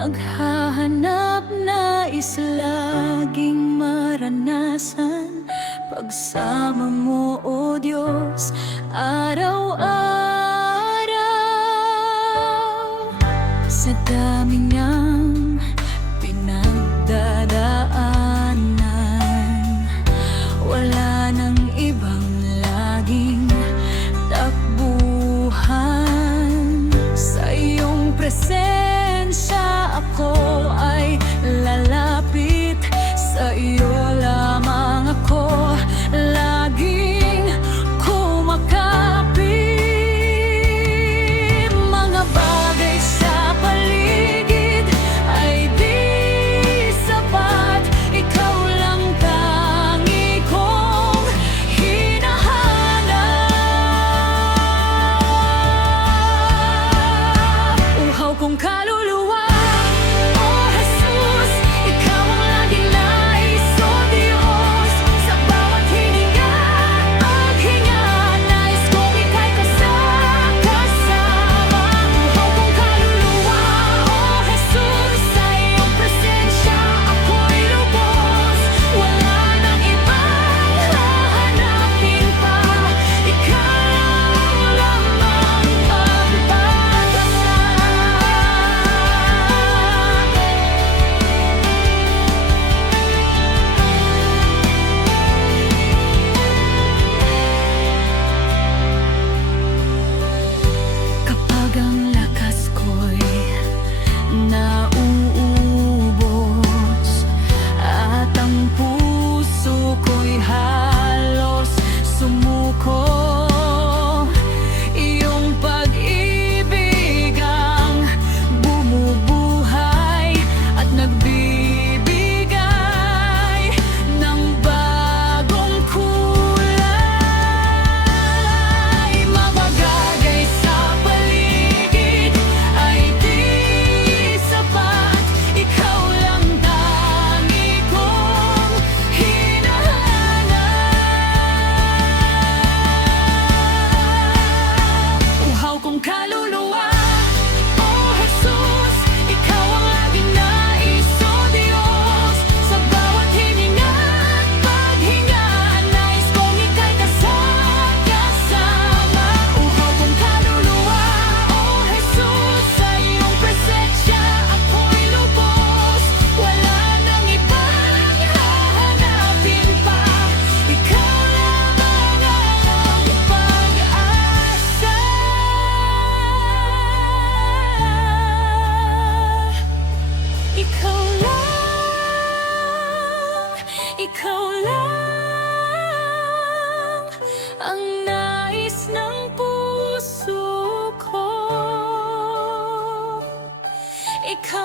Naghahanap, nais laging maranasan pagsama mo, O Diyos, araw-araw. Sa dami niyang pinagdadaanan, wala nang ibang laging takbuhan. Sa iyong presensya ako ay lalapit, sa iyo lamang ako laging kumakapit. Mga bagay sa paligid ay di sapat, ikaw lang tangi kong hinahanap. Uhaw kong kaluluwa, O Jesus, ikaw ang laging nais, O Diyos. Sa bawat hininga at paghinga, nais kong ika'y kasama. Uhaw kong kaluluwa, O Jesus, sa iyong presensya ako'y lubos. Wala nang ibang hahanapin pa, ikaw lamang pagpapasa. Kapag ang lakas ko'y nauubos at ang puso ko'y halos sumuko, iyong pag-ibig ang bumubuhay at nagbibigay ng bagong kulay. Mga bagay sa paligid ay di sapat, ikaw lang tangi kong hinahanap. Uhaw kong kaluluwa, O Jesus, ikaw ang laging nais, O Diyos. Sa bawat hininga at paghinga, nais kong ika'y kasama. Uhaw kong kaluluwa, O Jesus, sa iyong presensya ako'y lubos. Wala nang ibang hahanapin pa, ikaw lamang ang pag-asa. Ikaw lang ang nais ng puso ko. Ikaw